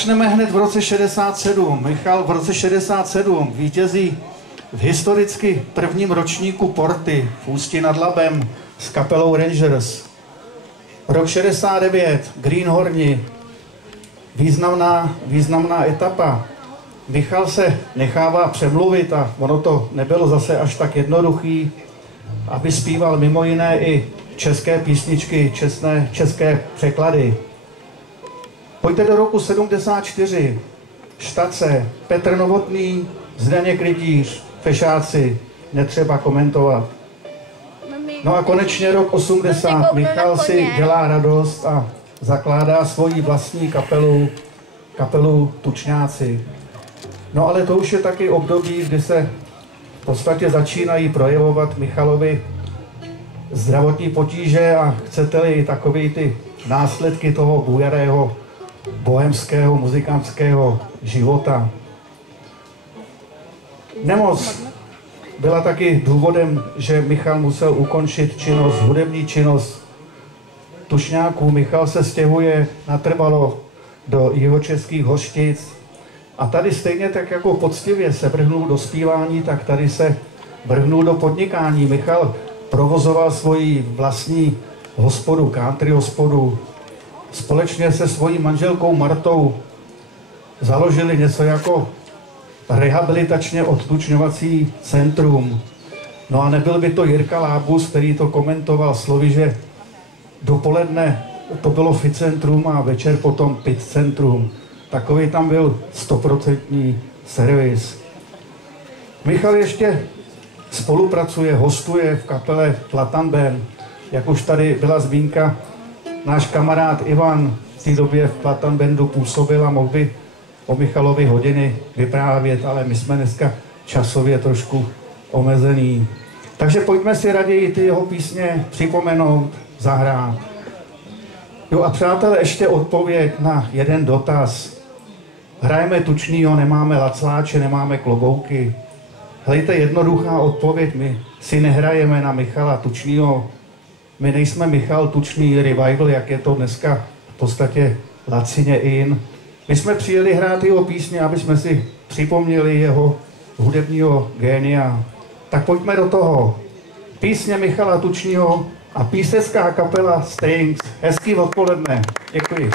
Začneme hned v roce 67. Michal v roce 67 vítězí v historicky prvním ročníku Porty v Ústí nad Labem s kapelou Rangers. Rok 69, Greenhorni, významná etapa. Michal se nechává přemluvit a ono to nebylo zase až tak jednoduchý, aby zpíval mimo jiné i české písničky, české překlady. Pojďte do roku 74. Štace, Petr Novotný, Zdeněk Rytíř, Fešáci, netřeba komentovat. No a konečně rok 80. Michal si dělá radost a zakládá svoji vlastní kapelu Tučňáci. No ale to už je taky období, kdy se v podstatě začínají projevovat Michalovi zdravotní potíže a chcete-li takový ty následky toho bujarého bohemského, muzikantského života. Nemoc byla taky důvodem, že Michal musel ukončit hudební činnost Tučňáků. Michal se stěhuje natrvalo do jihočeských Hořtic a tady stejně tak jako poctivě se vrhnul do zpívání, tak tady se vrhnul do podnikání. Michal provozoval svoji vlastní hospodu, country hospodu. Společně se svojí manželkou Martou založili něco jako rehabilitačně odtučňovací centrum. No a nebyl by to Jirka Lábus, který to komentoval slovy, že dopoledne to bylo fit centrum a večer potom pit centrum. Takový tam byl 100% servis. Michal ještě spolupracuje, hostuje v kapele Platan Band. Jak už tady byla zmínka, náš kamarád Ivan v té době v Platan Bandu působil a mohl by o Michalovi hodiny vyprávět, ale my jsme dneska časově trošku omezený. Takže pojďme si raději ty jeho písně připomenout, zahrát. Jo a přátelé, ještě odpověď na jeden dotaz. Hrajeme Tučnýho, nemáme lacláče, nemáme klobouky. Hlejte, jednoduchá odpověď, my si nehrajeme na Michala Tučnýho. My nejsme Michal Tučný revival, jak je to dneska v podstatě lacině in. My jsme přijeli hrát jeho písně, aby jsme si připomněli jeho hudebního génia. Tak pojďme do toho. Písně Michala Tučnýho a písecká kapela Strings. Hezký odpoledne. Děkuji.